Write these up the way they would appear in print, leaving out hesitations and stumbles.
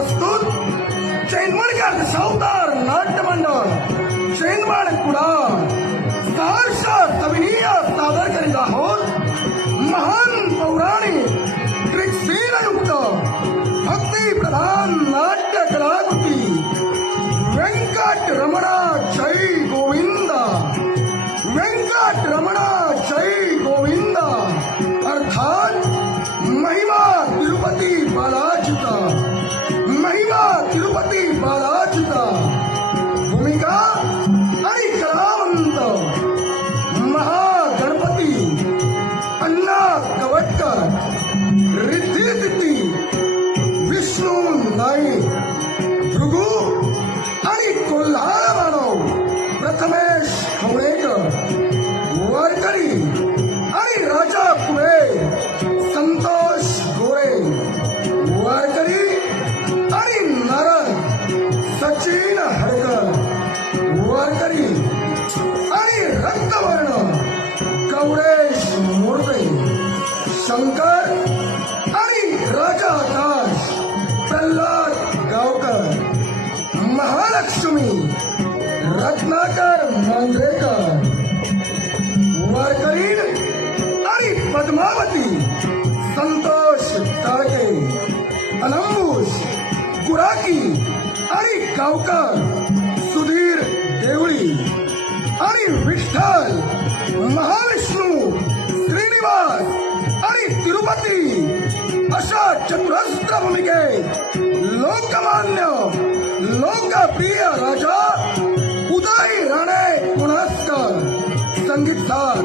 प्रस्तुत चैनवणकर दशावतार नाट्य मंडळ चैनवण कुडाळ सहर्ष सविनीय सादर करीत आहोत महान पौराणिक ट्रिक्सीनयुक्त भक्ती प्रधान नाट्य कलाकृती व्यंकट रमणा जय गोविंदा व्यंकट रमणा जय गोविंदा अर्थात महिमा तिरुपती बालाजीचा महिमा तिरुपती बालाजीचा भूमिका आणि कलावंत महागणपती अण्णा कवटकर रिद्धी सिद्धी विष्णू नाईक भृगू आणि कोल्हार मानव प्रथमेश खवणेकर वारकरी आणि राजा कुबे संतोष गोरे वारकरी आणि नारद सचिन हरकर वारकरी आणि रक्तवर्ण गौरेश मोरते शंकर आणि राजा आकाश प्रल्हाद गावकर महालक्ष्मी रत्नाकर मांजरेकर वारकरी आणि पद्मावती संतोष ताळके अनंबुश गुराकी आणि गावकर सुधीर देवळी आणि विठ्ठल महाविष्णू श्रीनिवास आणि तिरुपती अशा चतुरस्त्र भूमिकेत लोकमान्य लोकप्रिय राजा उदय राणे पुणस्कर संगीतकार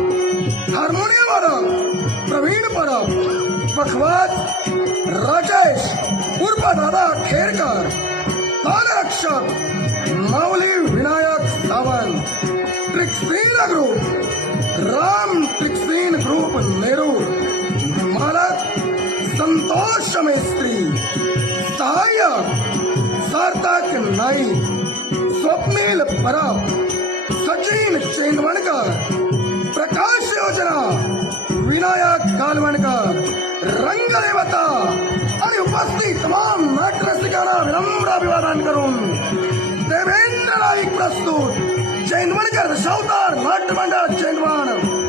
हार्मोनियमवर प्रवीण परब पखवाज राजेश उर्फ दादा खेरकर तालरक्षक माऊली विनायक सावंत ट्रिक्सीन ग्रुप राम ट्रिक्सीन ग्रुप नेरूर मालक संतोष मेस्त्री सहाय्यक सार्थक नाईक स्वप्नील परब सचिन चेंदवणकर प्रकाश योजना विनायक कालवणकर रंगदेवता आणि उपस्थित तमाम नाट्यरसिकांना विनम्र अभिवादन करून देवेंद्र नाईक प्रस्तुत चेंदवणकर दशावतार नाट्य मंडळ चेंदवण